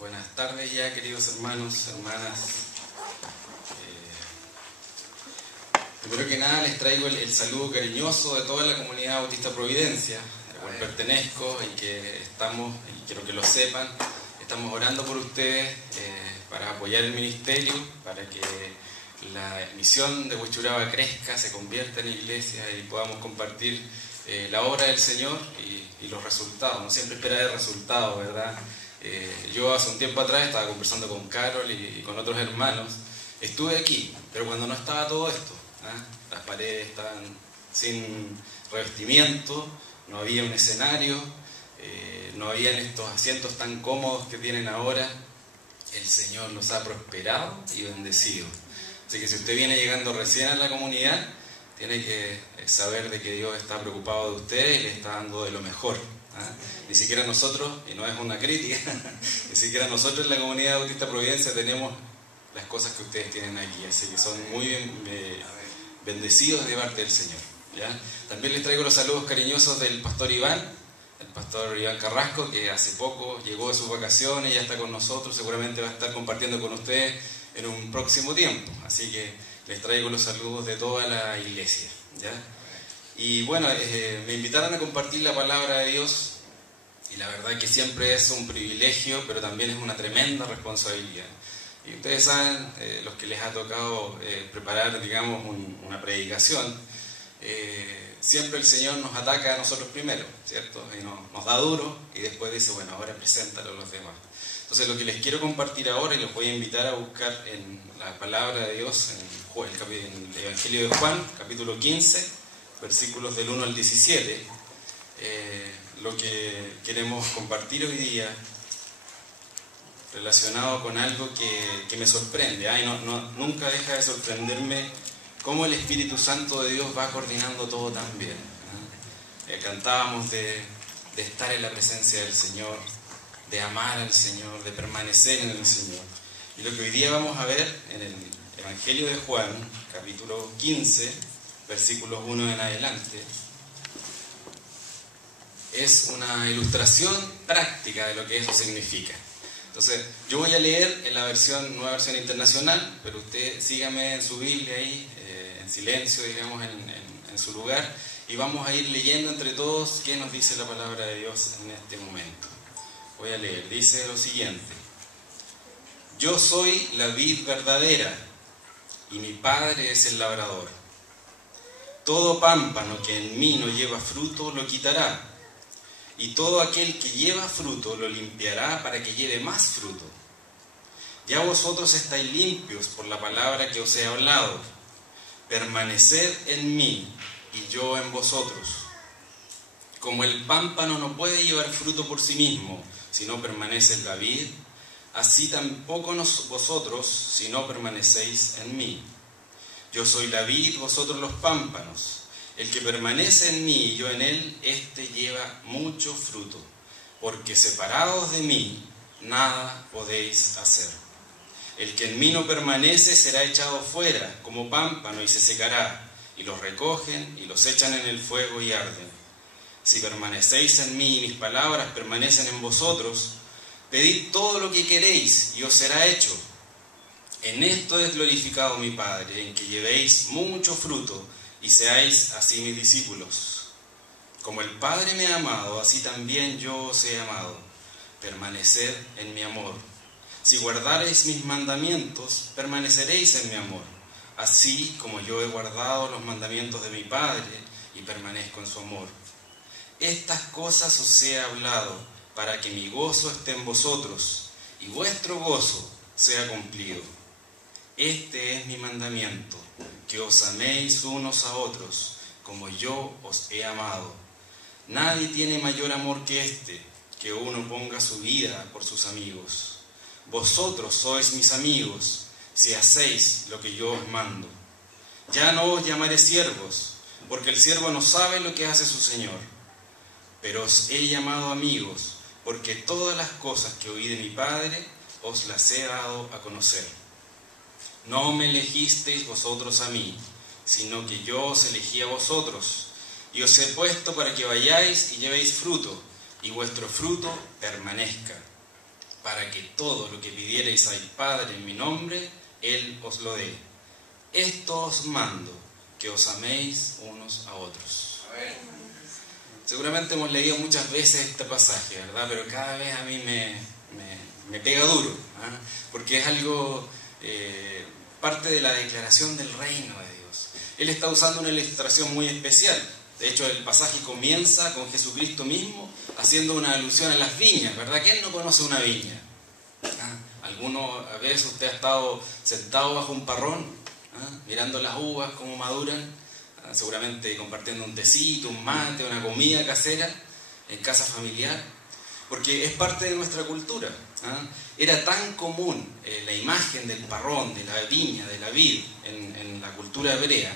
Buenas tardes ya, queridos hermanos, hermanas. Primero que nada les traigo el saludo cariñoso de toda la comunidad Bautista Providencia, a la cual pertenezco y que estamos, y quiero que lo sepan, estamos orando por ustedes para apoyar el ministerio, para que la misión de Huechuraba crezca, se convierta en iglesia y podamos compartir la obra del Señor y los resultados. No siempre esperar el resultado, ¿verdad? Yo hace un tiempo atrás estaba conversando con Carol y con otros hermanos. Estuve aquí, pero cuando no estaba todo esto, las paredes estaban sin revestimiento, no había un escenario, no habían estos asientos tan cómodos que tienen ahora. El Señor los ha prosperado y bendecido. Así que si usted viene llegando recién a la comunidad, tiene que saber de que Dios está preocupado de usted y le está dando de lo mejor. Ni siquiera nosotros, y no es una crítica, ni siquiera nosotros en la comunidad Bautista Providencia tenemos las cosas que ustedes tienen aquí, así que son muy bendecidos de parte del Señor, ¿ya? También les traigo los saludos cariñosos del pastor Iván, el pastor Iván Carrasco, que hace poco llegó de sus vacaciones y ya está con nosotros, seguramente va a estar compartiendo con ustedes en un próximo tiempo, así que les traigo los saludos de toda la iglesia, ¿ya? Y bueno, me invitaron a compartir la palabra de Dios y la verdad que siempre es un privilegio, pero también es una tremenda responsabilidad. Y ustedes saben, los que les ha tocado preparar, digamos, una predicación, siempre el Señor nos ataca a nosotros primero, ¿cierto? Y nos da duro y después dice, bueno, ahora preséntalo a los demás. Entonces lo que les quiero compartir ahora, y los voy a invitar a buscar en la palabra de Dios, en el Evangelio de Juan, capítulo 15, versículos del 1 al 17, lo que queremos compartir hoy día, relacionado con algo que me sorprende. Nunca deja de sorprenderme cómo el Espíritu Santo de Dios va coordinando todo tan bien. Cantábamos de estar en la presencia del Señor, de amar al Señor, de permanecer en el Señor. Y lo que hoy día vamos a ver en el Evangelio de Juan, capítulo 15, versículos 1 en adelante, es una ilustración práctica de lo que eso significa. Entonces, yo voy a leer en la nueva versión internacional, pero usted sígame en su Biblia ahí, en silencio, digamos, en su lugar, y vamos a ir leyendo entre todos qué nos dice la palabra de Dios en este momento. Voy a leer, dice lo siguiente: Yo soy la vid verdadera, y mi Padre es el labrador. Todo pámpano que en mí no lleva fruto lo quitará, y todo aquel que lleva fruto lo limpiará para que lleve más fruto. Ya vosotros estáis limpios por la palabra que os he hablado. Permaneced en mí y yo en vosotros. Como el pámpano no puede llevar fruto por sí mismo si no permanece en la vid, así tampoco vosotros si no permanecéis en mí. Yo soy la vid, vosotros los pámpanos. El que permanece en mí y yo en él, éste lleva mucho fruto, porque separados de mí, nada podéis hacer. El que en mí no permanece será echado fuera como pámpano y se secará, y los recogen y los echan en el fuego y arden. Si permanecéis en mí y mis palabras permanecen en vosotros, pedid todo lo que queréis y os será hecho. En esto es glorificado mi Padre, en que llevéis mucho fruto y seáis así mis discípulos. Como el Padre me ha amado, así también yo os he amado. Permaneced en mi amor. Si guardareis mis mandamientos, permaneceréis en mi amor, así como yo he guardado los mandamientos de mi Padre y permanezco en su amor. Estas cosas os he hablado para que mi gozo esté en vosotros y vuestro gozo sea cumplido. Este es mi mandamiento, que os améis unos a otros, como yo os he amado. Nadie tiene mayor amor que este, que uno ponga su vida por sus amigos. Vosotros sois mis amigos, si hacéis lo que yo os mando. Ya no os llamaré siervos, porque el siervo no sabe lo que hace su señor. Pero os he llamado amigos, porque todas las cosas que oí de mi Padre os las he dado a conocer. No me elegisteis vosotros a mí, sino que yo os elegí a vosotros, y os he puesto para que vayáis y llevéis fruto, y vuestro fruto permanezca, para que todo lo que pidiereis al Padre en mi nombre, Él os lo dé. Esto os mando, que os améis unos a otros. Seguramente hemos leído muchas veces este pasaje, ¿verdad? Pero cada vez a mí me pega duro, ¿eh? Porque es algo, parte de la declaración del reino de Dios. Él está usando una ilustración muy especial. De hecho, el pasaje comienza con Jesucristo mismo haciendo una alusión a las viñas, ¿verdad? ¿Quién no conoce una viña? A veces usted ha estado sentado bajo un parrón, mirando las uvas cómo maduran, seguramente compartiendo un tecito, un mate, una comida casera en casa familiar, porque es parte de nuestra cultura. Era tan común la imagen del parrón, de la viña, de la vid en la cultura hebrea,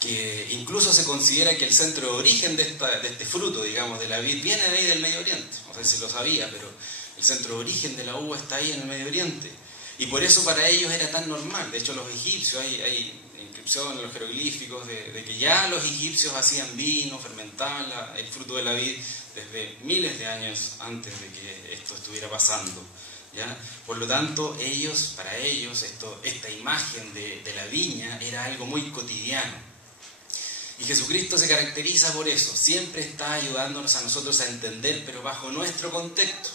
que incluso se considera que el centro de origen de este fruto, digamos, de la vid, viene de ahí del Medio Oriente. No sé si lo sabía, pero el centro de origen de la uva está ahí en el Medio Oriente. Y por eso para ellos era tan normal. De hecho, los egipcios, hay inscripción en los jeroglíficos de que ya los egipcios hacían vino, fermentaban el fruto de la vid desde miles de años antes de que esto estuviera pasando, ¿ya? Por lo tanto, para ellos, esta imagen de la viña era algo muy cotidiano. Y Jesucristo se caracteriza por eso, siempre está ayudándonos a nosotros a entender, pero bajo nuestro contexto.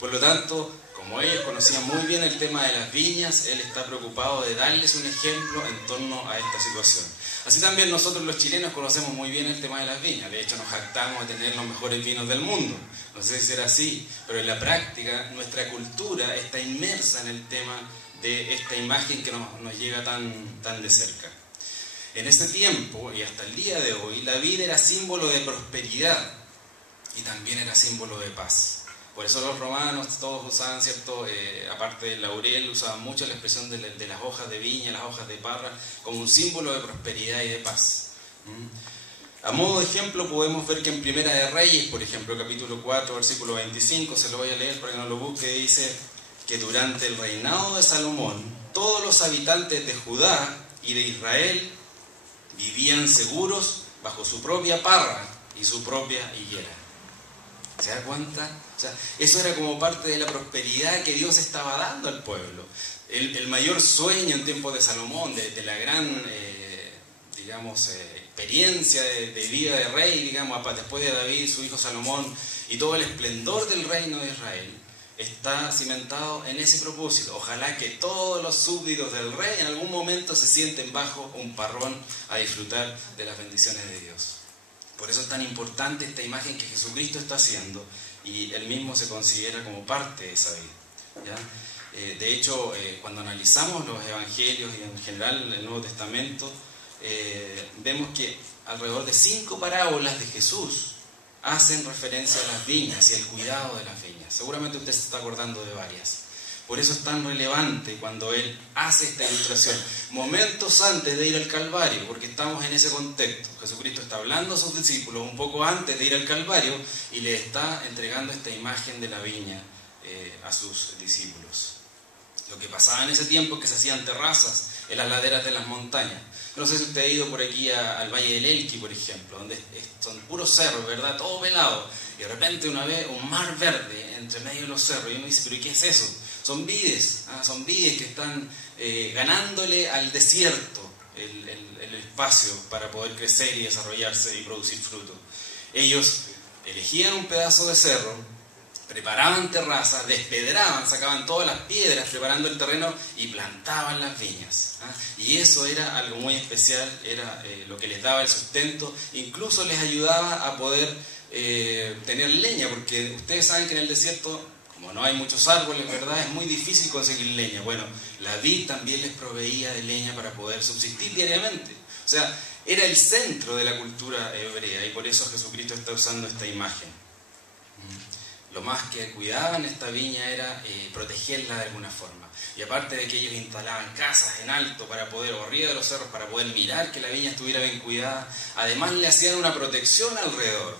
Por lo tanto, como ellos conocían muy bien el tema de las viñas, Él está preocupado de darles un ejemplo en torno a esta situación. Así también nosotros los chilenos conocemos muy bien el tema de las viñas. De hecho, nos jactamos de tener los mejores vinos del mundo. No sé si será así, pero en la práctica nuestra cultura está inmersa en el tema de esta imagen que nos llega tan de cerca. En ese tiempo y hasta el día de hoy, la vid era símbolo de prosperidad y también era símbolo de paz. Por eso los romanos todos usaban, ¿cierto? Aparte del laurel, usaban mucho la expresión de las hojas de viña, las hojas de parra, como un símbolo de prosperidad y de paz. A modo de ejemplo, podemos ver que en Primera de Reyes, por ejemplo, capítulo 4, versículo 25, se lo voy a leer para que no lo busque, dice que durante el reinado de Salomón, todos los habitantes de Judá y de Israel vivían seguros bajo su propia parra y su propia higuera. ¿Se da cuenta? O sea, eso era como parte de la prosperidad que Dios estaba dando al pueblo. El mayor sueño en tiempos de Salomón, de la gran, experiencia de vida de rey, digamos, después de David, su hijo Salomón, y todo el esplendor del reino de Israel, está cimentado en ese propósito. Ojalá que todos los súbditos del rey en algún momento se sienten bajo un parrón a disfrutar de las bendiciones de Dios. Por eso es tan importante esta imagen que Jesucristo está haciendo, y Él mismo se considera como parte de esa vida, ¿ya? De hecho, cuando analizamos los evangelios y en general el Nuevo Testamento, vemos que alrededor de 5 parábolas de Jesús hacen referencia a las viñas y al cuidado de las viñas. Seguramente usted se está acordando de varias. Por eso es tan relevante cuando Él hace esta ilustración, momentos antes de ir al Calvario, porque estamos en ese contexto. Jesucristo está hablando a sus discípulos un poco antes de ir al Calvario y le está entregando esta imagen de la viña a sus discípulos. Lo que pasaba en ese tiempo es que se hacían terrazas en las laderas de las montañas. No sé si usted ha ido por aquí al Valle del Elqui, por ejemplo, donde son puros cerros, ¿verdad? Todo pelado. Y de repente una vez un mar verde entre medio de los cerros. Y uno dice, ¿pero qué es eso? Son vides que están ganándole al desierto el espacio para poder crecer y desarrollarse y producir fruto. Ellos elegían un pedazo de cerro, preparaban terrazas, despedraban, sacaban todas las piedras, preparando el terreno y plantaban las viñas. Y eso era algo muy especial, era lo que les daba el sustento, incluso les ayudaba a poder tener leña, porque ustedes saben que en el desierto, como no hay muchos árboles, ¿verdad?, es muy difícil conseguir leña. Bueno, la vid también les proveía de leña para poder subsistir diariamente. O sea, era el centro de la cultura hebrea, y por eso Jesucristo está usando esta imagen. Lo más que cuidaban esta viña era protegerla de alguna forma. Y aparte de que ellos instalaban casas en alto para poder, o arriba de los cerros, para poder mirar que la viña estuviera bien cuidada, además le hacían una protección alrededor.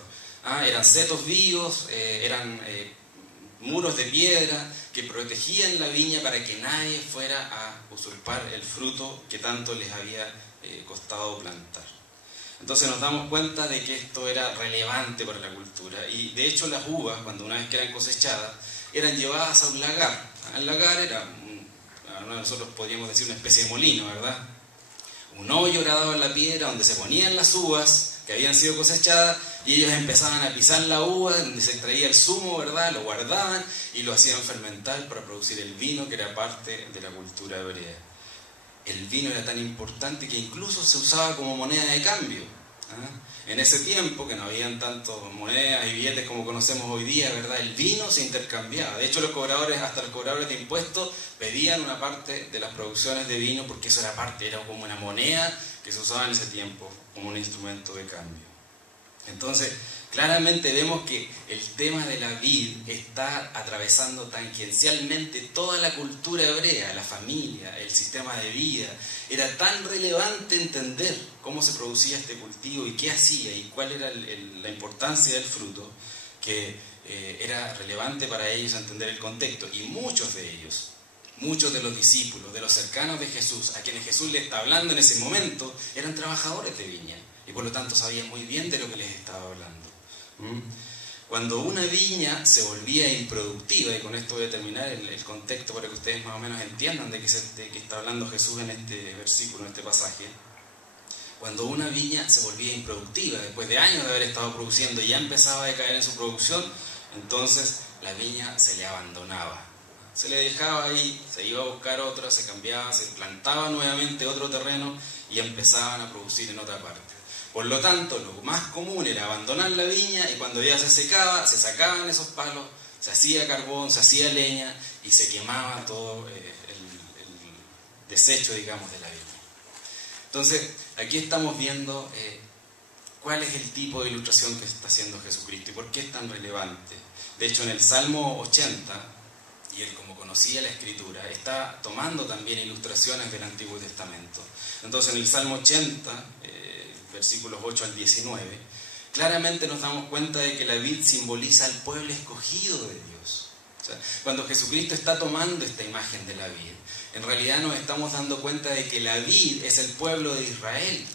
Eran setos vivos, eran muros de piedra que protegían la viña para que nadie fuera a usurpar el fruto que tanto les había costado plantar. Entonces nos damos cuenta de que esto era relevante para la cultura. Y de hecho las uvas, cuando una vez que eran cosechadas, eran llevadas a un lagar. El lagar era, nosotros podríamos decir, una especie de molino, ¿verdad? Un hoyo grabado en la piedra donde se ponían las uvas que habían sido cosechadas y ellos empezaban a pisar la uva, donde se extraía el zumo, ¿verdad? Lo guardaban y lo hacían fermentar para producir el vino, que era parte de la cultura hebrea. El vino era tan importante que incluso se usaba como moneda de cambio. En ese tiempo, que no habían tantas monedas y billetes como conocemos hoy día, ¿verdad? El vino se intercambiaba. De hecho, los cobradores, hasta los cobradores de impuestos, pedían una parte de las producciones de vino porque eso era parte, era como una moneda que se usaba en ese tiempo como un instrumento de cambio. Entonces, claramente vemos que el tema de la vid está atravesando tangencialmente toda la cultura hebrea, la familia, el sistema de vida. Era tan relevante entender cómo se producía este cultivo y qué hacía y cuál era la importancia del fruto, que era relevante para ellos entender el contexto. Y muchos de ellos, muchos de los discípulos, de los cercanos de Jesús, a quienes Jesús le está hablando en ese momento, eran trabajadores de viña y por lo tanto sabían muy bien de lo que les estaba hablando. Cuando una viña se volvía improductiva, y con esto voy a terminar el contexto para que ustedes más o menos entiendan de qué está hablando Jesús en este versículo, en este pasaje. Cuando una viña se volvía improductiva, después de años de haber estado produciendo y ya empezaba a decaer en su producción, entonces la viña se le abandonaba. Se le dejaba ahí, se iba a buscar otra, se cambiaba, se plantaba nuevamente otro terreno y empezaban a producir en otra parte. Por lo tanto, lo más común era abandonar la viña y cuando ya se secaba, se sacaban esos palos, se hacía carbón, se hacía leña y se quemaba todo el desecho, digamos, de la viña. Entonces, aquí estamos viendo cuál es el tipo de ilustración que está haciendo Jesucristo y por qué es tan relevante. De hecho, en el Salmo 80, y él como conocía la Escritura, está tomando también ilustraciones del Antiguo Testamento. Entonces, en el Salmo 80, versículos 8 al 19, claramente nos damos cuenta de que la vid simboliza al pueblo escogido de Dios. O sea, cuando Jesucristo está tomando esta imagen de la vid, en realidad nos estamos dando cuenta de que la vid es el pueblo de Israel.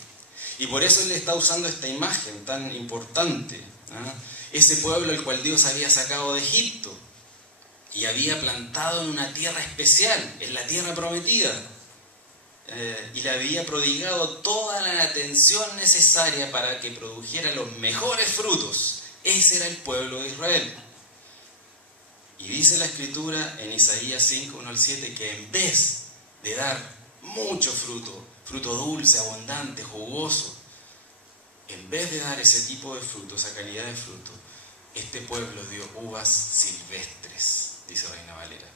Y por eso Él está usando esta imagen tan importante. Ese pueblo al cual Dios había sacado de Egipto y había plantado en una tierra especial, en la tierra prometida. Y le había prodigado toda la atención necesaria para que produjera los mejores frutos. Ese era el pueblo de Israel. Y dice la Escritura en Isaías 5, 1 al 7, que en vez de dar mucho fruto, fruto dulce, abundante, jugoso, en vez de dar ese tipo de fruto, esa calidad de fruto, este pueblo dio uvas silvestres, dice Reina Valera.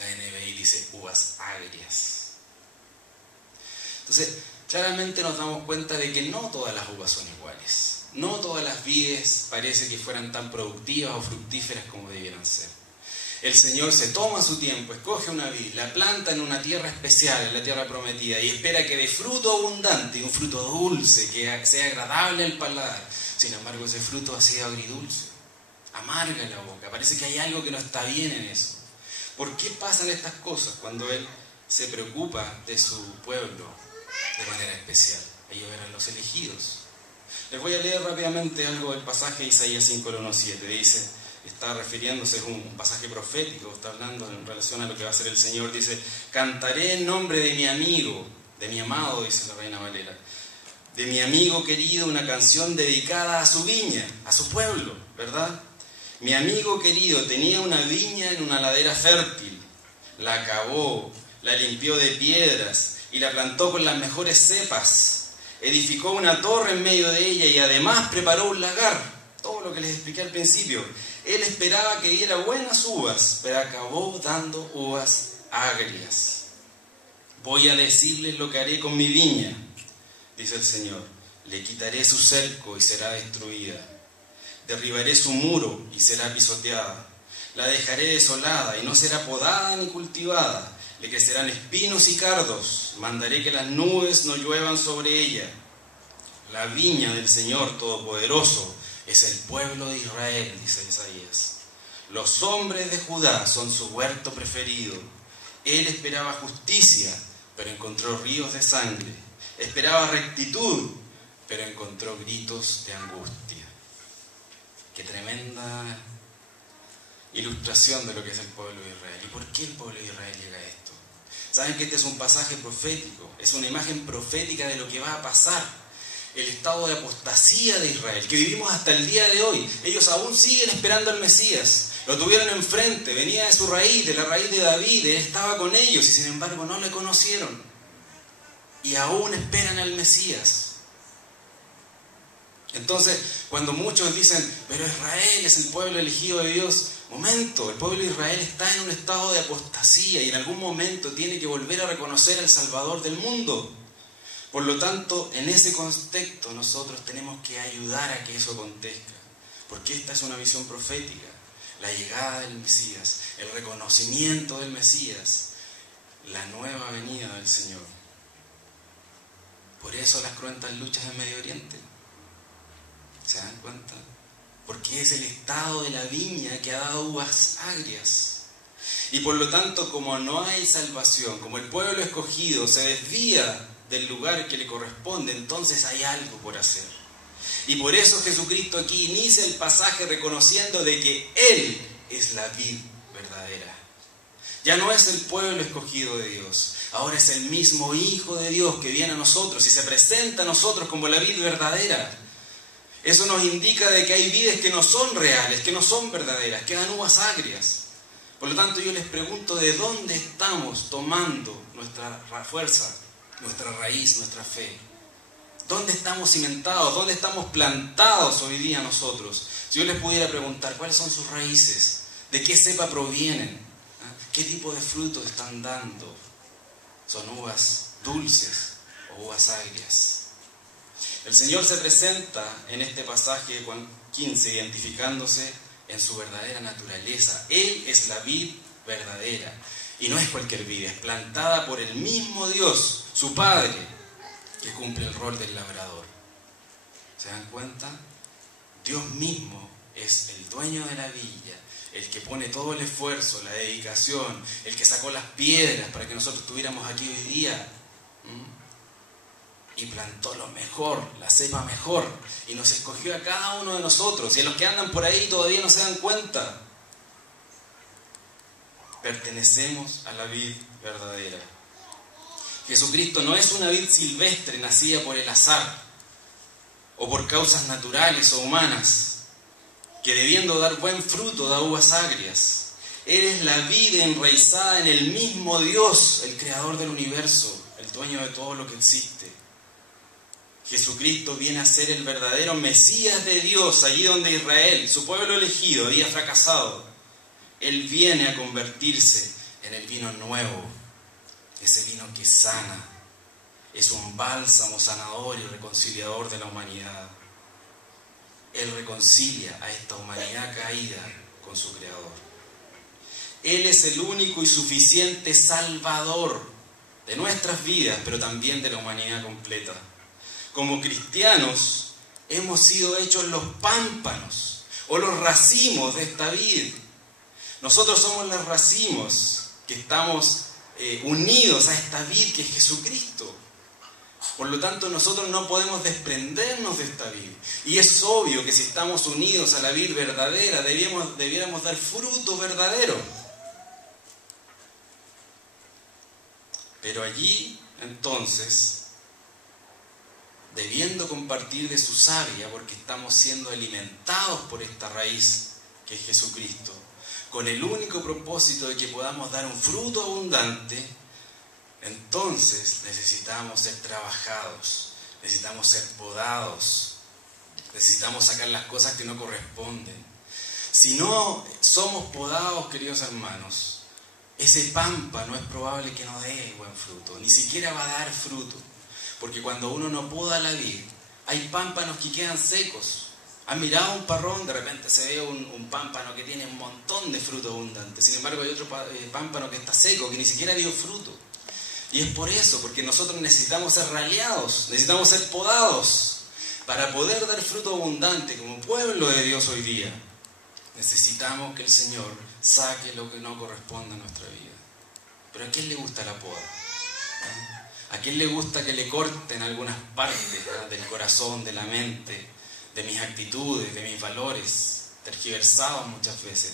La NBI dice uvas agrias. Entonces, claramente nos damos cuenta de que no todas las uvas son iguales. No todas las vides parece que fueran tan productivas o fructíferas como debieran ser. El Señor se toma su tiempo, escoge una vid, la planta en una tierra especial, en la tierra prometida, y espera que dé fruto abundante, un fruto dulce, que sea agradable al paladar. Sin embargo, ese fruto ha sido agridulce, amarga la boca. Parece que hay algo que no está bien en eso. ¿Por qué pasan estas cosas cuando Él se preocupa de su pueblo de manera especial? Ellos eran los elegidos. Les voy a leer rápidamente algo del pasaje de Isaías 5, 1 al 7. Dice, está refiriéndose, es un pasaje profético, está hablando en relación a lo que va a hacer el Señor. Dice, cantaré en nombre de mi amigo, de mi amado, dice la Reina Valera, de mi amigo querido, una canción dedicada a su viña, a su pueblo, ¿verdad? Mi amigo querido tenía una viña en una ladera fértil, la cavó, la limpió de piedras y la plantó con las mejores cepas. Edificó una torre en medio de ella y además preparó un lagar. Todo lo que les expliqué al principio. Él esperaba que diera buenas uvas, pero acabó dando uvas agrias. Voy a decirles lo que haré con mi viña, dice el Señor. Le quitaré su cerco y será destruida. Derribaré su muro y será pisoteada. La dejaré desolada y no será podada ni cultivada. Le crecerán espinos y cardos. Mandaré que las nubes no lluevan sobre ella. La viña del Señor Todopoderoso es el pueblo de Israel, dice Isaías. Los hombres de Judá son su huerto preferido. Él esperaba justicia, pero encontró ríos de sangre. Esperaba rectitud, pero encontró gritos de angustia. Qué tremenda ilustración de lo que es el pueblo de Israel. ¿Y por qué el pueblo de Israel llega a esto? Saben que este es un pasaje profético, es una imagen profética de lo que va a pasar. El estado de apostasía de Israel, que vivimos hasta el día de hoy. Ellos aún siguen esperando al Mesías. Lo tuvieron enfrente, venía de su raíz, de la raíz de David, él estaba con ellos y sin embargo no le conocieron. Y aún esperan al Mesías. Entonces, cuando muchos dicen, pero Israel es el pueblo elegido de Dios, momento, el pueblo de Israel está en un estado de apostasía y en algún momento tiene que volver a reconocer al Salvador del mundo. Por lo tanto, en ese contexto nosotros tenemos que ayudar a que eso acontezca, porque esta es una visión profética, la llegada del Mesías, el reconocimiento del Mesías, la nueva venida del Señor. Por eso las cruentas luchas en Medio Oriente, ¿se dan cuenta? Porque es el estado de la viña que ha dado uvas agrias. Y por lo tanto, como no hay salvación, como el pueblo escogido se desvía del lugar que le corresponde, entonces hay algo por hacer. Y por eso Jesucristo aquí inicia el pasaje reconociendo de que Él es la vid verdadera. Ya no es el pueblo escogido de Dios, ahora es el mismo Hijo de Dios que viene a nosotros y se presenta a nosotros como la vid verdadera. Eso nos indica de que hay vides que no son reales, que no son verdaderas, que dan uvas agrias. Por lo tanto, yo les pregunto, ¿de dónde estamos tomando nuestra fuerza, nuestra raíz, nuestra fe? ¿Dónde estamos cimentados? ¿Dónde estamos plantados hoy día nosotros? Si yo les pudiera preguntar, ¿cuáles son sus raíces? ¿De qué cepa provienen? ¿Qué tipo de frutos están dando? ¿Son uvas dulces o uvas agrias? El Señor se presenta en este pasaje de Juan 15, identificándose en su verdadera naturaleza. Él es la vid verdadera. Y no es cualquier vid, es plantada por el mismo Dios, su Padre, que cumple el rol del labrador. ¿Se dan cuenta? Dios mismo es el dueño de la viña, el que pone todo el esfuerzo, la dedicación, el que sacó las piedras para que nosotros estuviéramos aquí hoy día. Y plantó lo mejor, la cepa mejor, y nos escogió a cada uno de nosotros. Y a los que andan por ahí todavía no se dan cuenta, pertenecemos a la vid verdadera. Jesucristo no es una vid silvestre nacida por el azar o por causas naturales o humanas, que debiendo dar buen fruto da uvas agrias. Él es la vid enraizada en el mismo Dios, el creador del universo, el dueño de todo lo que existe. Jesucristo viene a ser el verdadero Mesías de Dios, allí donde Israel, su pueblo elegido, había fracasado. Él viene a convertirse en el vino nuevo, ese vino que sana, es un bálsamo sanador y reconciliador de la humanidad. Él reconcilia a esta humanidad caída con su Creador. Él es el único y suficiente Salvador de nuestras vidas, pero también de la humanidad completa. Como cristianos hemos sido hechos los pámpanos o los racimos de esta vid. Nosotros somos los racimos que estamos unidos a esta vid que es Jesucristo. Por lo tanto, nosotros no podemos desprendernos de esta vid. Y es obvio que si estamos unidos a la vid verdadera, debiéramos dar fruto verdadero. Pero allí, entonces, debiendo compartir de su savia, porque estamos siendo alimentados por esta raíz que es Jesucristo, con el único propósito de que podamos dar un fruto abundante, entonces necesitamos ser trabajados, necesitamos ser podados, necesitamos sacar las cosas que no corresponden. Si no somos podados, queridos hermanos, ese pámpano es probable que no dé buen fruto, ni siquiera va a dar fruto. Porque cuando uno no poda la vid, hay pámpanos que quedan secos. ¿Han mirado un parrón? De repente se ve un pámpano que tiene un montón de fruto abundante. Sin embargo, hay otro pámpano que está seco, que ni siquiera dio fruto. Y es por eso, porque nosotros necesitamos ser raleados, necesitamos ser podados. Para poder dar fruto abundante como pueblo de Dios hoy día, necesitamos que el Señor saque lo que no corresponde a nuestra vida. ¿Pero a quién le gusta la poda? ¿A quién le gusta que le corten algunas partes, ¿no?, del corazón, de la mente, de mis actitudes, de mis valores, tergiversados muchas veces?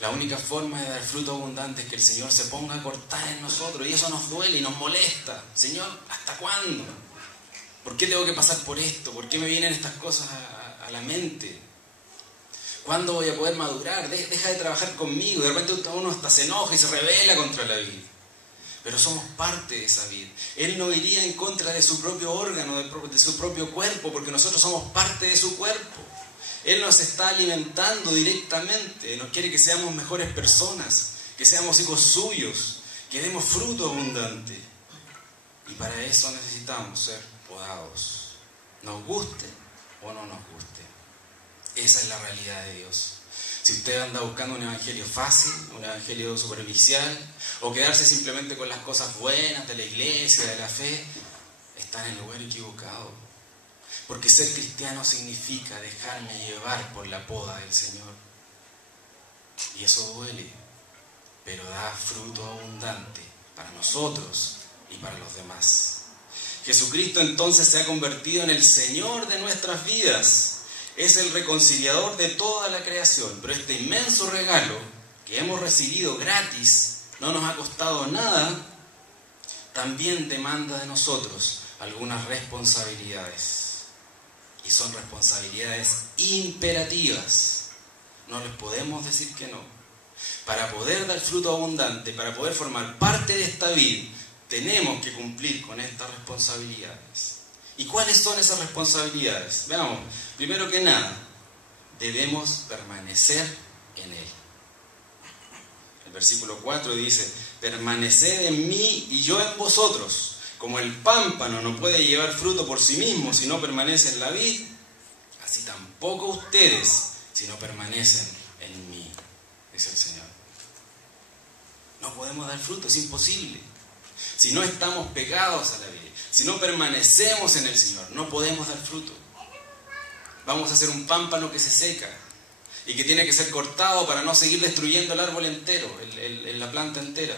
La única forma de dar fruto abundante es que el Señor se ponga a cortar en nosotros, y eso nos duele y nos molesta. Señor, ¿hasta cuándo? ¿Por qué tengo que pasar por esto? ¿Por qué me vienen estas cosas a la mente? ¿Cuándo voy a poder madurar? Deja de trabajar conmigo. De repente uno hasta se enoja y se rebela contra la vida. Pero somos parte de esa vida. Él no iría en contra de su propio órgano, de su propio cuerpo, porque nosotros somos parte de su cuerpo. Él nos está alimentando directamente. Nos quiere que seamos mejores personas, que seamos hijos suyos, que demos fruto abundante. Y para eso necesitamos ser podados. Nos guste o no nos guste. Esa es la realidad de Dios. Si usted anda buscando un evangelio fácil, un evangelio superficial, o quedarse simplemente con las cosas buenas de la iglesia, de la fe, está en el lugar equivocado. Porque ser cristiano significa dejarme llevar por la poda del Señor. Y eso duele, pero da fruto abundante para nosotros y para los demás. Jesucristo entonces se ha convertido en el Señor de nuestras vidas. Es el reconciliador de toda la creación, pero este inmenso regalo que hemos recibido gratis, no nos ha costado nada, también demanda de nosotros algunas responsabilidades. Y son responsabilidades imperativas. No les podemos decir que no. Para poder dar fruto abundante, para poder formar parte de esta vida, tenemos que cumplir con estas responsabilidades. ¿Y cuáles son esas responsabilidades? Veamos, primero que nada, debemos permanecer en Él. El versículo 4 dice: permaneced en mí y yo en vosotros. Como el pámpano no puede llevar fruto por sí mismo si no permanece en la vid, así tampoco ustedes si no permanecen en mí, dice el Señor. No podemos dar fruto, es imposible. Si no estamos pegados a la vid, si no permanecemos en el Señor, no podemos dar fruto. Vamos a hacer un pámpano que se seca y que tiene que ser cortado para no seguir destruyendo el árbol entero, la planta entera.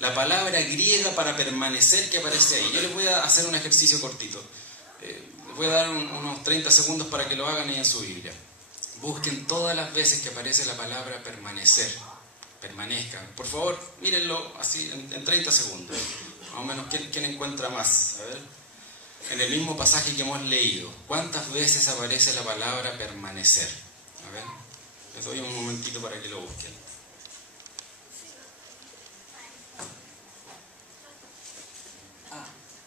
La palabra griega para permanecer que aparece ahí. Yo les voy a hacer un ejercicio cortito. Les voy a dar unos 30 segundos para que lo hagan ahí en su Biblia. Busquen todas las veces que aparece la palabra permanecer. Permanezcan. Por favor, mírenlo así en 30 segundos. Más o menos, ¿quién encuentra más? A ver. En el mismo pasaje que hemos leído, ¿cuántas veces aparece la palabra permanecer? A ver. Les doy un momentito para que lo busquen.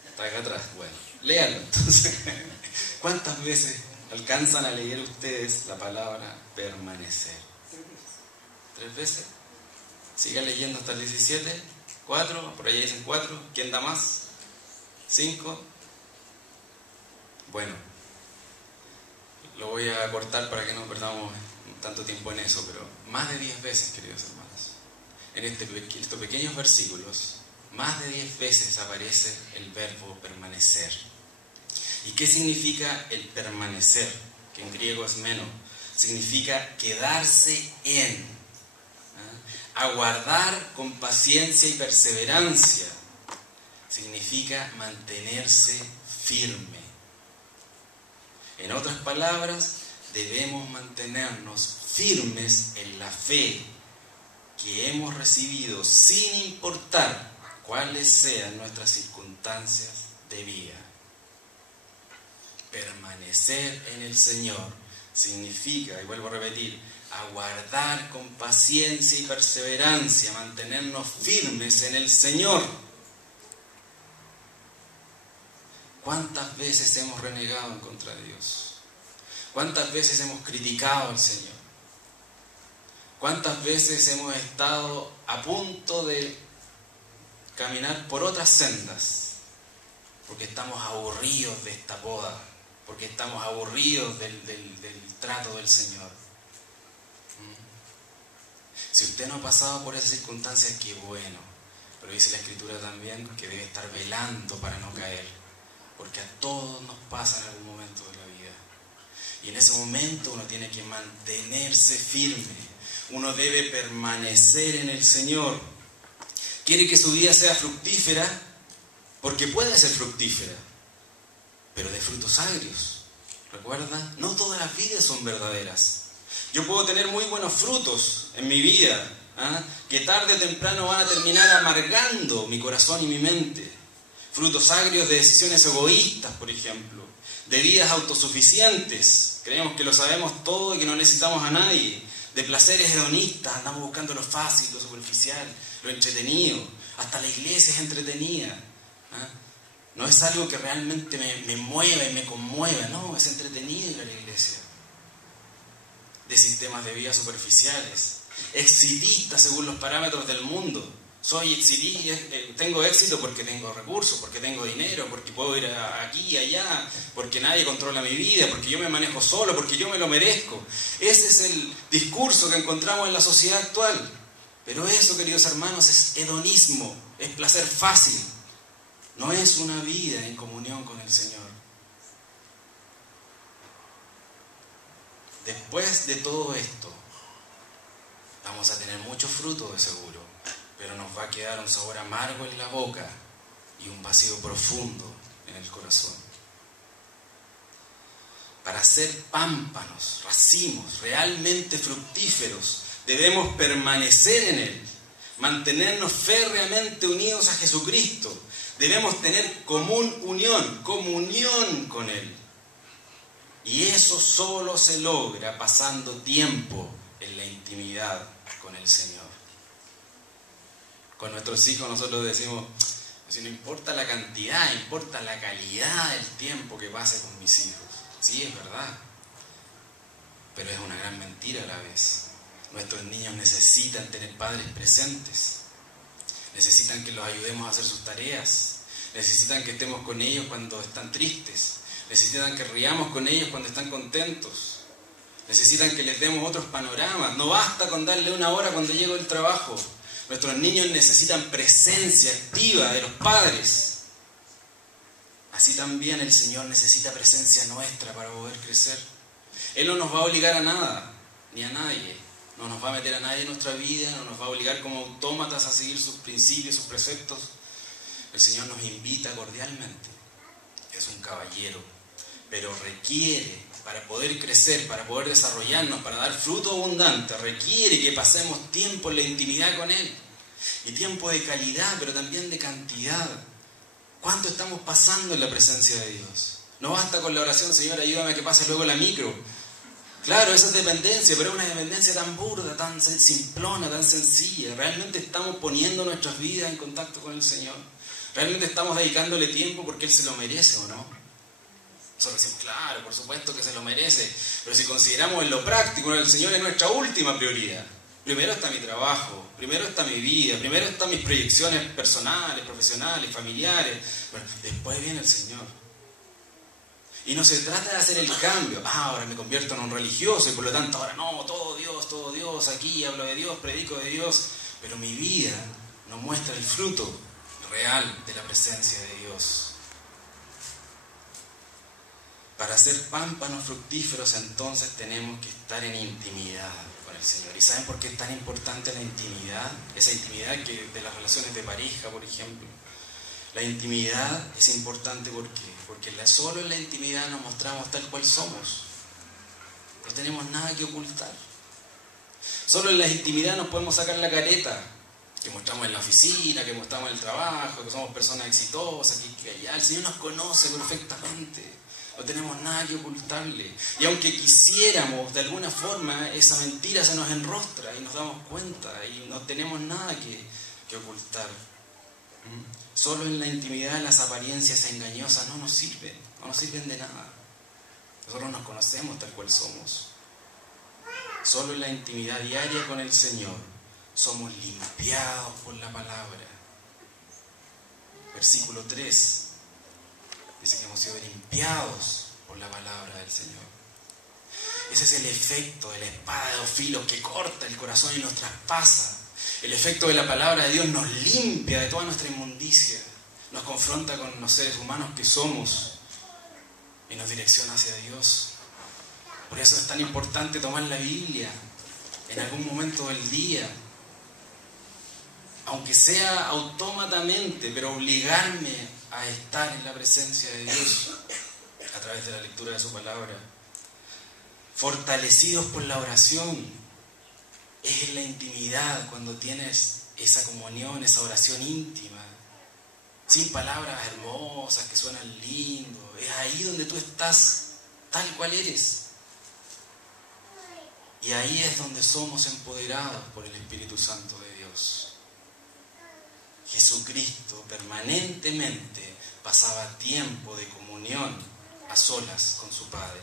Está acá atrás. Bueno, léanlo entonces. ¿Cuántas veces alcanzan a leer ustedes la palabra permanecer? 3 veces. Sigan leyendo hasta el 17. 4, por allá dicen 4. ¿Quién da más? 5. Bueno, lo voy a cortar para que no perdamos tanto tiempo en eso, pero más de 10 veces, queridos hermanos, en estos pequeños versículos, más de 10 veces aparece el verbo permanecer. ¿Y qué significa el permanecer? Que en griego es meno. Significa quedarse en. Aguardar con paciencia y perseverancia. Significa mantenerse firme. En otras palabras, debemos mantenernos firmes en la fe que hemos recibido sin importar cuáles sean nuestras circunstancias de vida. Permanecer en el Señor significa, y vuelvo a repetir, aguardar con paciencia y perseverancia, mantenernos firmes en el Señor. ¿Cuántas veces hemos renegado en contra de Dios? ¿Cuántas veces hemos criticado al Señor? ¿Cuántas veces hemos estado a punto de caminar por otras sendas? Porque estamos aburridos de esta poda, porque estamos aburridos del trato del Señor. Si usted no ha pasado por esas circunstancias, qué bueno. Pero dice la Escritura también que debe estar velando para no caer, porque a todos nos pasa en algún momento de la vida. Y en ese momento uno tiene que mantenerse firme. Uno debe permanecer en el Señor. Quiere que su vida sea fructífera porque puede ser fructífera, pero de frutos agrios. ¿Recuerda? No todas las vidas son verdaderas. Yo puedo tener muy buenos frutos en mi vida, que tarde o temprano van a terminar amargando mi corazón y mi mente. Frutos agrios de decisiones egoístas, por ejemplo, de vidas autosuficientes. Creemos que lo sabemos todo y que no necesitamos a nadie. De placeres hedonistas, andamos buscando lo fácil, lo superficial, lo entretenido. Hasta la iglesia es entretenida. No es algo que realmente me mueva y me conmueva, no, es entretenido ir a la iglesia. De sistemas de vida superficiales, exitistas según los parámetros del mundo. Soy exitista, tengo éxito porque tengo recursos, porque tengo dinero, porque puedo ir aquí y allá, porque nadie controla mi vida, porque yo me manejo solo, porque yo me lo merezco. Ese es el discurso que encontramos en la sociedad actual. Pero eso, queridos hermanos, es hedonismo, es placer fácil. No es una vida en comunión con el Señor. Después de todo esto, vamos a tener mucho fruto de seguro, pero nos va a quedar un sabor amargo en la boca y un vacío profundo en el corazón. Para ser pámpanos, racimos, realmente fructíferos, debemos permanecer en Él, mantenernos férreamente unidos a Jesucristo. Debemos tener comunión con Él. Y eso solo se logra pasando tiempo en la intimidad con el Señor. Con nuestros hijos nosotros decimos, si no importa la cantidad, importa la calidad del tiempo que pase con mis hijos. Sí, es verdad, pero es una gran mentira a la vez. Nuestros niños necesitan tener padres presentes, necesitan que los ayudemos a hacer sus tareas, necesitan que estemos con ellos cuando están tristes, necesitan que riamos con ellos cuando están contentos, necesitan que les demos otros panoramas. No basta con darle una hora cuando llego del trabajo. Nuestros niños necesitan presencia activa de los padres. Así también el Señor necesita presencia nuestra para poder crecer. Él no nos va a obligar a nada, ni a nadie. No nos va a meter a nadie en nuestra vida, no nos va a obligar como autómatas a seguir sus principios, sus preceptos. El Señor nos invita cordialmente. Es un caballero, pero requiere, para poder crecer, para poder desarrollarnos, para dar fruto abundante, requiere que pasemos tiempo en la intimidad con Él. Y tiempo de calidad, pero también de cantidad. ¿Cuánto estamos pasando en la presencia de Dios? No basta con la oración, Señor, ayúdame a que pase luego la micro. Claro, esa es dependencia, pero es una dependencia tan burda, tan simplona, tan sencilla. ¿Realmente estamos poniendo nuestras vidas en contacto con el Señor? ¿Realmente estamos dedicándole tiempo porque Él se lo merece o no? Nosotros decimos, claro, por supuesto que se lo merece, pero si consideramos en lo práctico, el Señor es nuestra última prioridad. Primero está mi trabajo, primero está mi vida, primero están mis proyecciones personales, profesionales, familiares. Bueno, después viene el Señor. Y no se trata de hacer el cambio. Ahora me convierto en un religioso y por lo tanto ahora no, todo Dios, aquí hablo de Dios, predico de Dios. Pero mi vida no muestra el fruto real de la presencia de Dios. Para ser pámpanos fructíferos, entonces tenemos que estar en intimidad con el Señor. ¿Y saben por qué es tan importante la intimidad? Esa intimidad que de las relaciones de pareja, por ejemplo. La intimidad es importante porque solo en la intimidad nos mostramos tal cual somos. No tenemos nada que ocultar. Solo en la intimidad nos podemos sacar la careta que mostramos en la oficina, que mostramos en el trabajo, que somos personas exitosas, que allá el Señor nos conoce perfectamente. No tenemos nada que ocultarle. Y aunque quisiéramos, de alguna forma, esa mentira se nos enrostra y nos damos cuenta y no tenemos nada que ocultar. Solo en la intimidad las apariencias engañosas no nos sirven de nada. Nosotros nos conocemos tal cual somos. Solo en la intimidad diaria con el Señor somos limpiados por la palabra. Versículo 3. Dice que hemos sido limpiados por la palabra del Señor. Ese es el efecto de la espada de dos filos que corta el corazón y nos traspasa. El efecto de la palabra de Dios nos limpia de toda nuestra inmundicia. Nos confronta con los seres humanos que somos y nos direcciona hacia Dios. Por eso es tan importante tomar la Biblia en algún momento del día. aunque sea autómatamente, pero obligarme a estar en la presencia de Dios a través de la lectura de su palabra. Fortalecidos por la oración. Es en la intimidad cuando tienes esa comunión, esa oración íntima, sin palabras hermosas que suenan lindo. Es ahí donde tú estás tal cual eres. Y ahí es donde somos empoderados por el Espíritu Santo de Dios. Jesucristo permanentemente pasaba tiempo de comunión a solas con su Padre.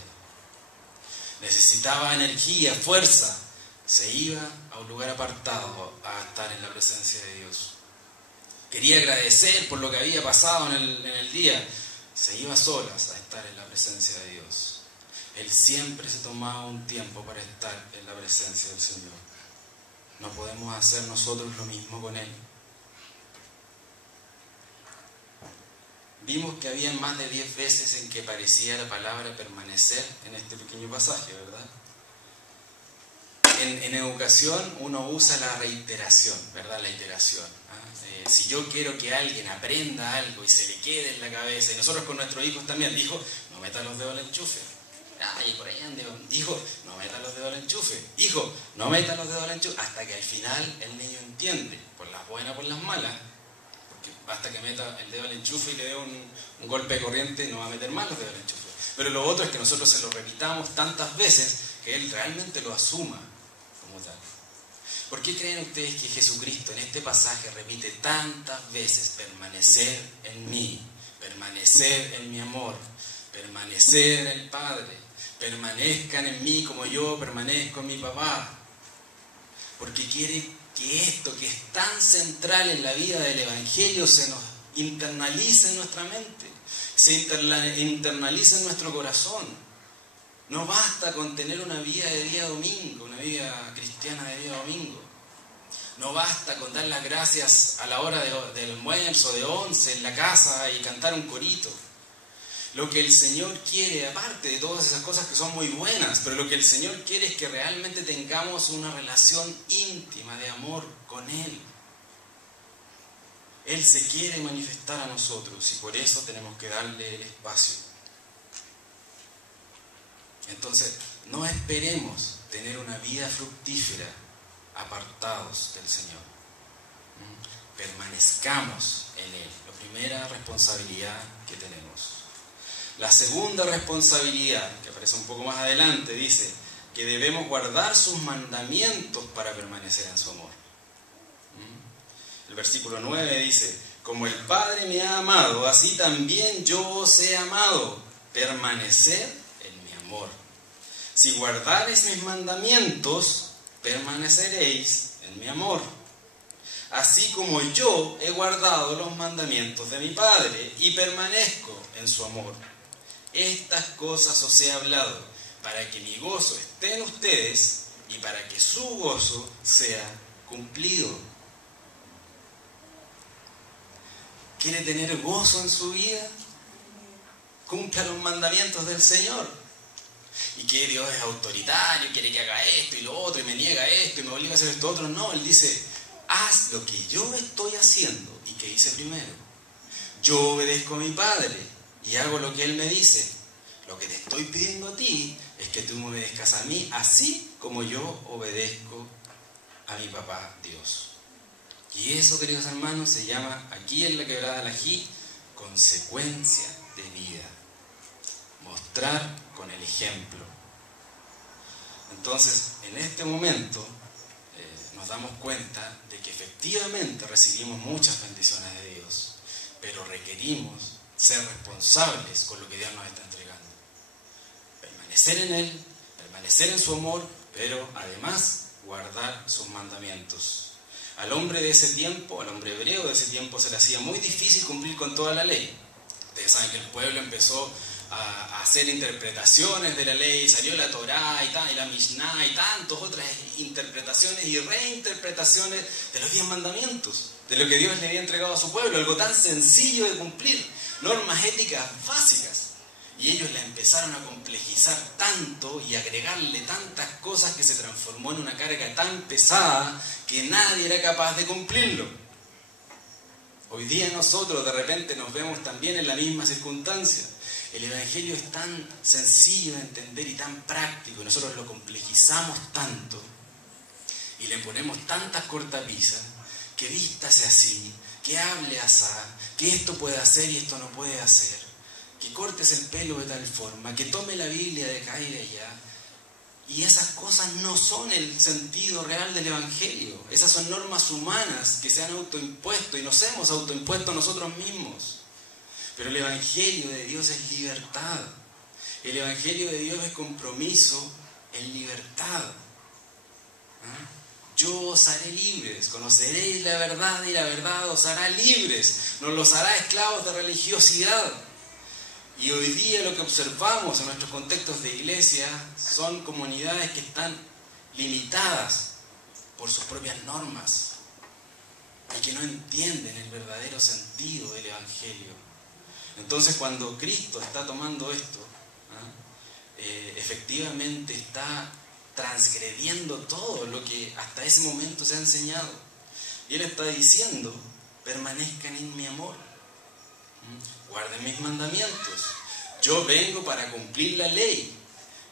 Necesitaba energía, fuerza. Se iba a un lugar apartado a estar en la presencia de Dios. Quería agradecer por lo que había pasado en el día. Se iba a solas a estar en la presencia de Dios. Él siempre se tomaba un tiempo para estar en la presencia del Señor. ¿No podemos hacer nosotros lo mismo con Él? Vimos que había más de 10 veces en que aparecía la palabra permanecer en este pequeño pasaje, ¿verdad? En educación uno usa la reiteración, ¿verdad? La iteración. Si yo quiero que alguien aprenda algo y se le quede en la cabeza, y nosotros con nuestros hijos también, dijo, no meta los dedos al enchufe. Ay, por ahí ande. Hijo, no meta los dedos al enchufe. Hijo, no meta los dedos al enchufe. Hasta que al final el niño entiende, por las buenas, por las malas, porque basta que meta el dedo al enchufe y le dé un golpe de corriente, no va a meter más los dedos al enchufe. Pero lo otro es que nosotros se lo repitamos tantas veces que él realmente lo asuma como tal. ¿Por qué creen ustedes que Jesucristo en este pasaje repite tantas veces permanecer en mí, permanecer en mi amor, permanecer en el Padre, permanezcan en mí como yo permanezco en mi papá? Porque quiere que esto que es tan central en la vida del Evangelio se nos internalice en nuestra mente, se internalice en nuestro corazón. No basta con tener una vida de día domingo, una vida cristiana de día domingo. No basta con dar las gracias a la hora del almuerzo, de 11 en la casa y cantar un corito. Lo que el Señor quiere, aparte de todas esas cosas que son muy buenas, pero lo que el Señor quiere es que realmente tengamos una relación íntima de amor con Él. Él se quiere manifestar a nosotros y por eso tenemos que darle el espacio. Entonces, no esperemos tener una vida fructífera apartados del Señor. Permanezcamos en Él. La primera responsabilidad que tenemos. La segunda responsabilidad, que aparece un poco más adelante, dice que debemos guardar sus mandamientos para permanecer en su amor. El versículo 9 dice, como el Padre me ha amado, así también yo os he amado. Permaneced en mi amor. Si guardareis mis mandamientos, permaneceréis en mi amor. Así como yo he guardado los mandamientos de mi Padre y permanezco en su amor. Estas cosas os he hablado, para que mi gozo esté en ustedes y para que su gozo sea cumplido. ¿Quiere tener gozo en su vida? Cumpla los mandamientos del Señor. Y que Dios es autoritario, quiere que haga esto y lo otro, y me niega esto y me obliga a hacer esto otro. No, Él dice, haz lo que yo estoy haciendo y que hice primero. Yo obedezco a mi Padre y hago lo que Él me dice. Lo que te estoy pidiendo a ti es que tú me obedezcas a mí, así como yo obedezco a mi papá Dios. Y eso, queridos hermanos, se llama aquí en la Quebrada del Ají consecuencia de vida. Mostrar con el ejemplo. Entonces, en este momento nos damos cuenta de que efectivamente recibimos muchas bendiciones de Dios, pero requerimos ser responsables con lo que Dios nos está entregando. Permanecer en Él, permanecer en su amor, pero además guardar sus mandamientos. Al hombre de ese tiempo, al hombre hebreo de ese tiempo, se le hacía muy difícil cumplir con toda la ley. Ustedes saben que el pueblo empezó a hacer interpretaciones de la ley, salió la Torá y la Mishnah y tantas otras interpretaciones y reinterpretaciones de los 10 mandamientos, de lo que Dios le había entregado a su pueblo, algo tan sencillo de cumplir, normas éticas básicas. Y ellos la empezaron a complejizar tanto y agregarle tantas cosas que se transformó en una carga tan pesada que nadie era capaz de cumplirlo. Hoy día nosotros de repente nos vemos también en la misma circunstancia. El Evangelio es tan sencillo de entender y tan práctico, y nosotros lo complejizamos tanto y le ponemos tantas cortapisas, que vístase así, que hable así, que esto puede hacer y esto no puede hacer, que cortes el pelo de tal forma, que tome la Biblia de acá y de allá. Y esas cosas no son el sentido real del Evangelio. Esas son normas humanas que se han autoimpuesto y nos hemos autoimpuesto nosotros mismos. Pero el Evangelio de Dios es libertad. El Evangelio de Dios es compromiso en libertad. Yo os haré libres, conoceréis la verdad y la verdad os hará libres, no los hará esclavos de religiosidad. Y hoy día lo que observamos en nuestros contextos de iglesia son comunidades que están limitadas por sus propias normas y que no entienden el verdadero sentido del Evangelio. Entonces, cuando Cristo está tomando esto, efectivamente está transgrediendo todo lo que hasta ese momento se ha enseñado. Y Él está diciendo: permanezcan en mi amor, guarden mis mandamientos. Yo vengo para cumplir la ley.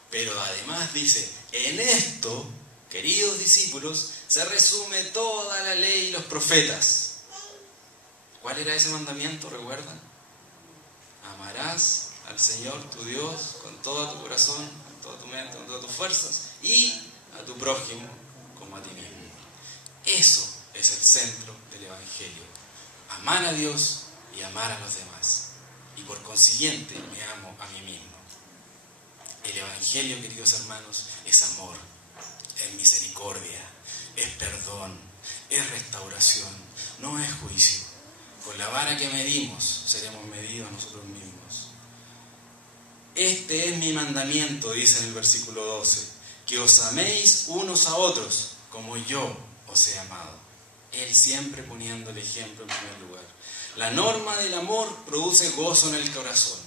Pero además dice: en esto, queridos discípulos, se resume toda la ley y los profetas. ¿Cuál era ese mandamiento? ¿Recuerdan? Amarás al Señor tu Dios con todo tu corazón, con toda tu mente, con todas tus fuerzas, y a tu prójimo como a ti mismo. Eso es el centro del Evangelio: amar a Dios y amar a los demás. Y por consiguiente me amo a mí mismo. El Evangelio, queridos hermanos, es amor, es misericordia, es perdón, es restauración, no es juicio. Con la vara que medimos, seremos medidos nosotros mismos. Este es mi mandamiento, dice en el versículo 12, que os améis unos a otros, como yo os he amado. Él siempre poniendo el ejemplo en primer lugar. La norma del amor produce gozo en el corazón.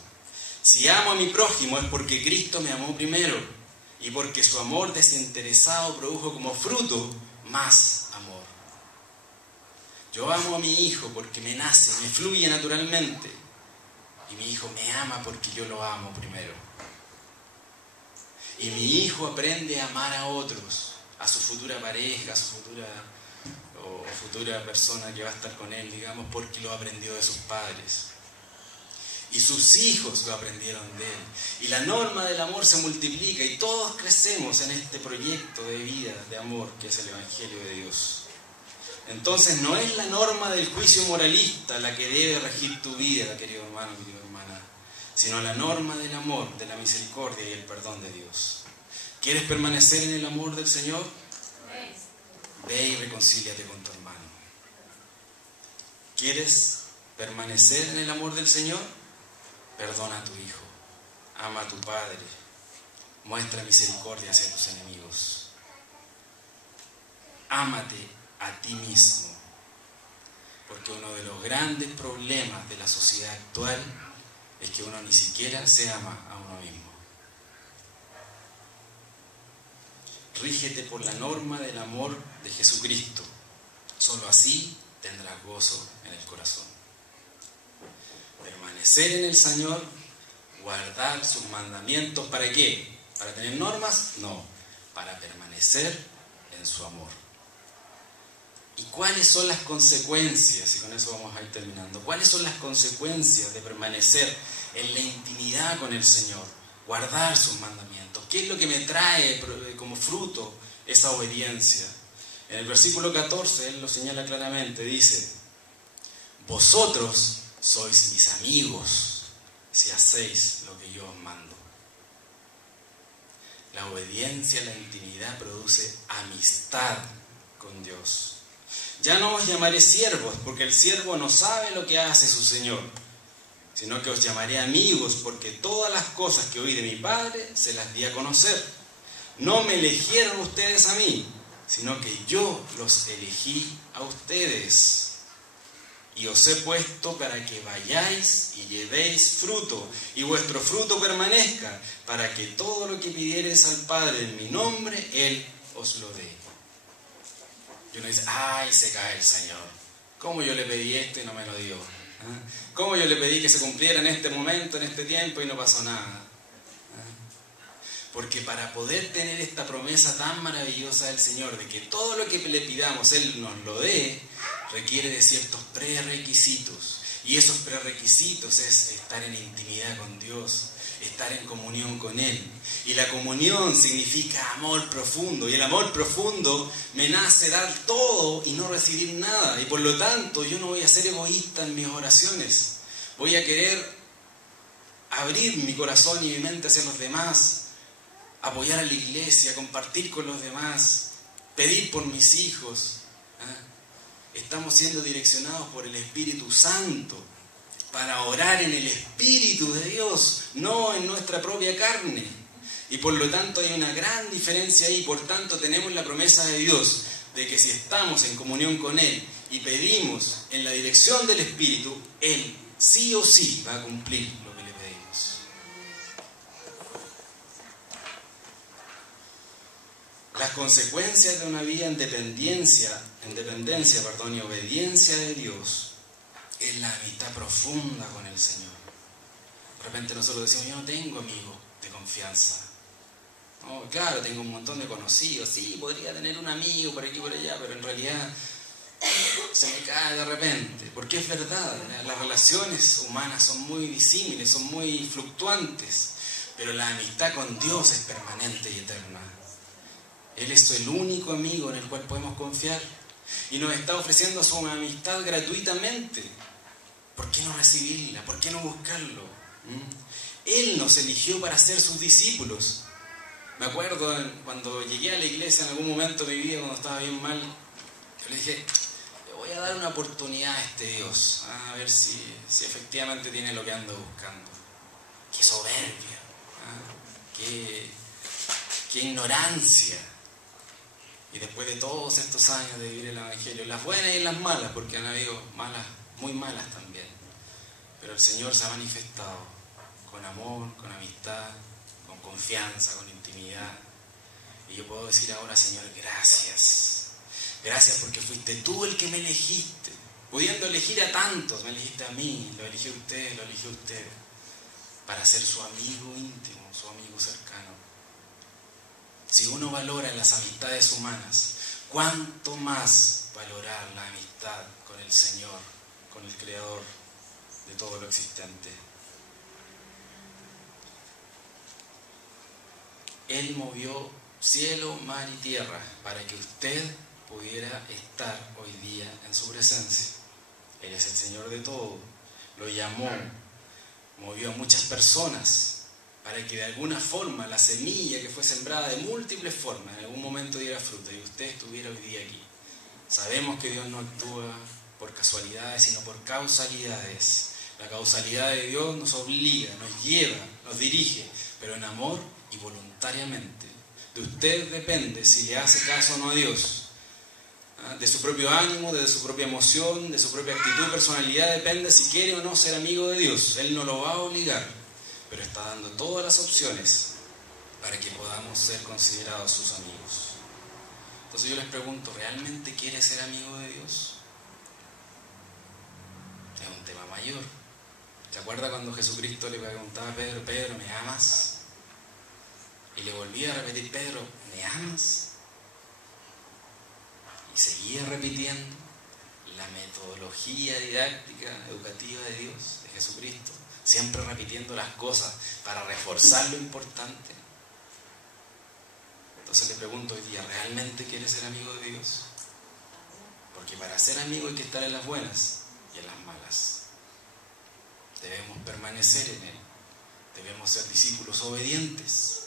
Si amo a mi prójimo es porque Cristo me amó primero, y porque su amor desinteresado produjo como fruto más amor. Yo amo a mi hijo porque me nace, me fluye naturalmente. Y mi hijo me ama porque yo lo amo primero. Y mi hijo aprende a amar a otros, a su futura pareja, a su futura persona que va a estar con él, digamos, porque lo aprendió de sus padres. Y sus hijos lo aprendieron de él. Y la norma del amor se multiplica y todos crecemos en este proyecto de vida, de amor, que es el Evangelio de Dios. Entonces no es la norma del juicio moralista la que debe regir tu vida, querido hermano, querida hermana, sino la norma del amor, de la misericordia y el perdón de Dios. ¿Quieres permanecer en el amor del Señor? Ve y reconcíliate con tu hermano. ¿Quieres permanecer en el amor del Señor? Perdona a tu hijo, ama a tu padre, muestra misericordia hacia tus enemigos. Ámate a ti mismo, porque uno de los grandes problemas de la sociedad actual es que uno ni siquiera se ama a uno mismo. Rígete por la norma del amor de Jesucristo. Solo así tendrás gozo en el corazón. Permanecer en el Señor, guardar sus mandamientos, ¿para qué? ¿Para tener normas? No, para permanecer en su amor. ¿Y cuáles son las consecuencias? Y con eso vamos a ir terminando. ¿Cuáles son las consecuencias de permanecer en la intimidad con el Señor? Guardar sus mandamientos. ¿Qué es lo que me trae como fruto esa obediencia? En el versículo 14, Él lo señala claramente, dice: vosotros sois mis amigos si hacéis lo que yo os mando. La obediencia a la intimidad produce amistad con Dios. Ya no os llamaré siervos, porque el siervo no sabe lo que hace su Señor, sino que os llamaré amigos, porque todas las cosas que oí de mi Padre se las di a conocer. No me eligieron ustedes a mí, sino que yo los elegí a ustedes. Y os he puesto para que vayáis y llevéis fruto, y vuestro fruto permanezca, para que todo lo que pidiereis al Padre en mi nombre, Él os lo dé. Y uno dice: ¡ay, se cae el Señor! ¿Cómo yo le pedí esto y no me lo dio? ¿Ah? ¿Cómo yo le pedí que se cumpliera en este momento, en este tiempo y no pasó nada? Porque para poder tener esta promesa tan maravillosa del Señor, de que todo lo que le pidamos Él nos lo dé, requiere de ciertos prerequisitos. Y esos prerequisitos es estar en intimidad con Dios, estar en comunión con Él. Y la comunión significa amor profundo. Y el amor profundo me nace dar todo y no recibir nada. Y por lo tanto yo no voy a ser egoísta en mis oraciones. Voy a querer abrir mi corazón y mi mente hacia los demás, apoyar a la iglesia, compartir con los demás, pedir por mis hijos. Estamos siendo direccionados por el Espíritu Santo para orar en el Espíritu de Dios, no en nuestra propia carne. Y por lo tanto hay una gran diferencia ahí. Por tanto tenemos la promesa de Dios de que si estamos en comunión con Él y pedimos en la dirección del Espíritu, Él sí o sí va a cumplir lo que le pedimos. Las consecuencias de una vida en dependencia y obediencia de Dios es la amistad profunda con el Señor. De repente nosotros decimos, yo no tengo amigos de confianza. No, claro, tengo un montón de conocidos, sí, podría tener un amigo por aquí y por allá, pero en realidad se me cae de repente. Porque es verdad, las relaciones humanas son muy disímiles, son muy fluctuantes, pero la amistad con Dios es permanente y eterna. Él es el único amigo en el cual podemos confiar y nos está ofreciendo su amistad gratuitamente. ¿Por qué no recibirla? ¿Por qué no buscarlo? Él nos eligió para ser sus discípulos. Me acuerdo cuando llegué a la iglesia en algún momento de mi vida, cuando estaba bien mal, yo le dije, le voy a dar una oportunidad a este Dios, a ver si efectivamente tiene lo que ando buscando. ¡Qué soberbia! ¡Qué ignorancia! Y después de todos estos años de vivir el Evangelio, las buenas y las malas, porque han habido malas, muy malas también, pero el Señor se ha manifestado con amor, con amistad, con confianza, con intimidad. Y yo puedo decir ahora, Señor, gracias. Gracias porque fuiste tú el que me elegiste. Pudiendo elegir a tantos, me elegiste a mí, lo eligió usted, para ser su amigo íntimo, su amigo cercano. Si uno valora las amistades humanas, ¿cuánto más valorar la amistad con el Señor, con el Creador de todo lo existente? Él movió cielo, mar y tierra para que usted pudiera estar hoy día en su presencia. Él es el Señor de todo, lo llamó, movió a muchas personas para que de alguna forma la semilla que fue sembrada de múltiples formas en algún momento diera fruto y usted estuviera hoy día aquí. Sabemos que Dios no actúa por casualidades, sino por causalidades. La causalidad de Dios nos obliga, nos lleva, nos dirige, pero en amor y voluntariamente. De usted depende si le hace caso o no a Dios. De su propio ánimo, de su propia emoción, de su propia actitud y personalidad depende si quiere o no ser amigo de Dios. Él no lo va a obligar, pero está dando todas las opciones para que podamos ser considerados sus amigos. Entonces yo les pregunto, ¿realmente quiere ser amigo de Dios? Es un tema mayor. ¿Se acuerda cuando Jesucristo le preguntaba a Pedro, Pedro, ¿me amas? Y le volvía a repetir, Pedro, ¿me amas? Y seguía repitiendo la metodología didáctica, educativa de Dios, de Jesucristo, siempre repitiendo las cosas para reforzar lo importante. Entonces le pregunto hoy día, ¿realmente quieres ser amigo de Dios? Porque para ser amigo hay que estar en las buenas y en las malas. Debemos permanecer en Él, debemos ser discípulos obedientes.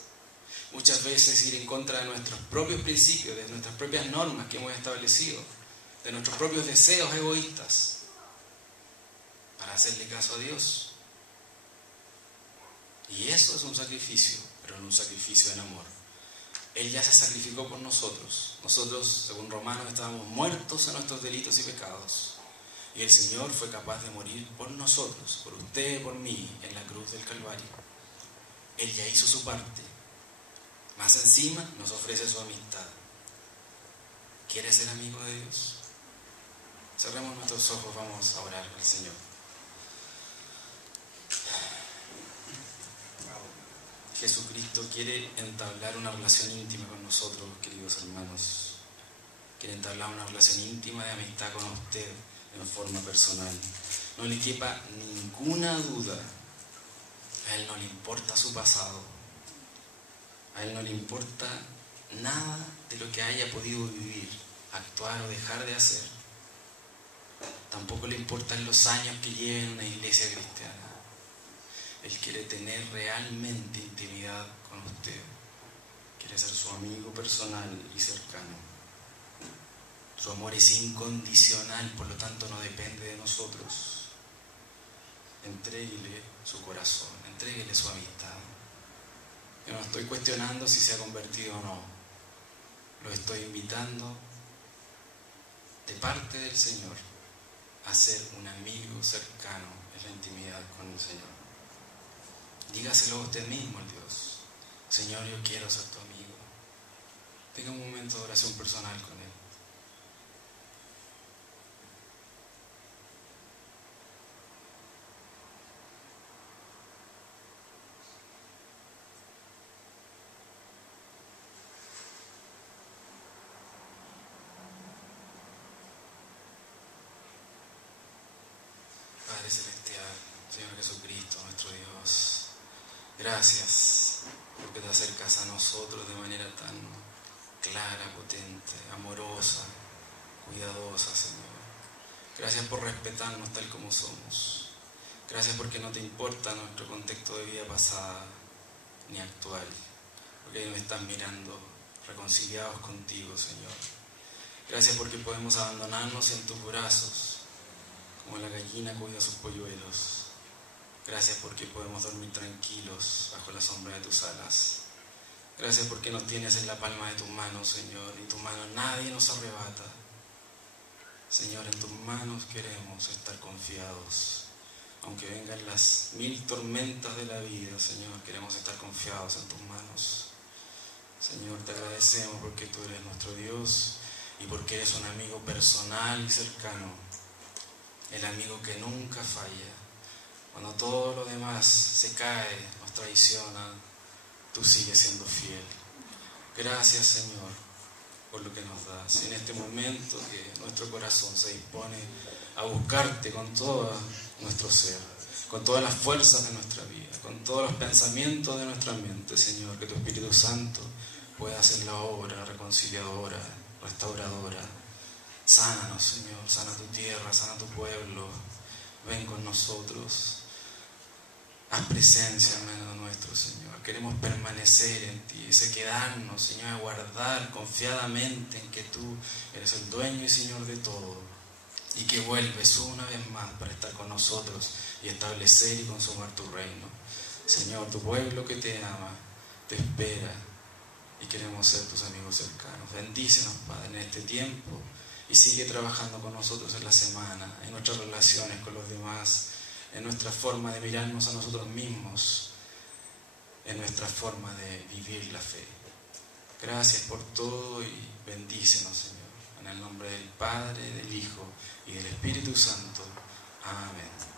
Muchas veces ir en contra de nuestros propios principios, de nuestras propias normas que hemos establecido, de nuestros propios deseos egoístas, para hacerle caso a Dios. Y eso es un sacrificio, pero no un sacrificio en amor. Él ya se sacrificó por nosotros. Nosotros, según Romanos, estábamos muertos en nuestros delitos y pecados. Y el Señor fue capaz de morir por nosotros, por usted y por mí, en la cruz del Calvario. Él ya hizo su parte. Más encima nos ofrece su amistad. ¿Quiere ser amigo de Dios? Cerremos nuestros ojos, vamos a orar al Señor. Jesucristo quiere entablar una relación íntima con nosotros, queridos hermanos. Quiere entablar una relación íntima de amistad con usted en forma personal. No le quepa ninguna duda. A Él no le importa su pasado. A Él no le importa nada de lo que haya podido vivir, actuar o dejar de hacer. Tampoco le importan los años que lleve en una iglesia cristiana. Él quiere tener realmente intimidad con usted. Quiere ser su amigo personal y cercano. Su amor es incondicional, por lo tanto no depende de nosotros. Entréguele su corazón, entréguele su amistad. Yo no estoy cuestionando si se ha convertido o no. Lo estoy invitando de parte del Señor a ser un amigo cercano en la intimidad con el Señor. Dígaselo a usted mismo al Dios. Señor, yo quiero ser tu amigo. Tenga un momento de oración personal con Él. Padre Celestial, Señor Jesucristo, nuestro Dios, gracias porque te acercas a nosotros de manera tan clara, potente, amorosa, cuidadosa, Señor. Gracias por respetarnos tal como somos. Gracias porque no te importa nuestro contexto de vida pasada ni actual, porque ahí nos estás mirando reconciliados contigo, Señor. Gracias porque podemos abandonarnos en tus brazos, como la gallina cuida sus polluelos. Gracias porque podemos dormir tranquilos bajo la sombra de tus alas. Gracias porque nos tienes en la palma de tus manos, Señor, y tu mano nadie nos arrebata. Señor, en tus manos queremos estar confiados. Aunque vengan las 1000 tormentas de la vida, Señor, queremos estar confiados en tus manos. Señor, te agradecemos porque tú eres nuestro Dios y porque eres un amigo personal y cercano. El amigo que nunca falla. Cuando todo lo demás se cae, nos traiciona, tú sigues siendo fiel. Gracias, Señor, por lo que nos das. En este momento que nuestro corazón se dispone a buscarte con todo nuestro ser, con todas las fuerzas de nuestra vida, con todos los pensamientos de nuestra mente, Señor, que tu Espíritu Santo pueda hacer la obra reconciliadora, restauradora. Sánanos, Señor, sana tu tierra, sana tu pueblo. Ven con nosotros. Haz presencia en medio nuestro, Señor. Queremos permanecer en ti, quedarnos, Señor, a guardar confiadamente en que tú eres el dueño y Señor de todo y que vuelves una vez más para estar con nosotros y establecer y consumar tu reino. Señor, tu pueblo que te ama, te espera y queremos ser tus amigos cercanos. Bendícenos, Padre, en este tiempo. Y sigue trabajando con nosotros en la semana, en nuestras relaciones con los demás, en nuestra forma de mirarnos a nosotros mismos, en nuestra forma de vivir la fe. Gracias por todo y bendícenos, Señor. En el nombre del Padre, del Hijo y del Espíritu Santo. Amén.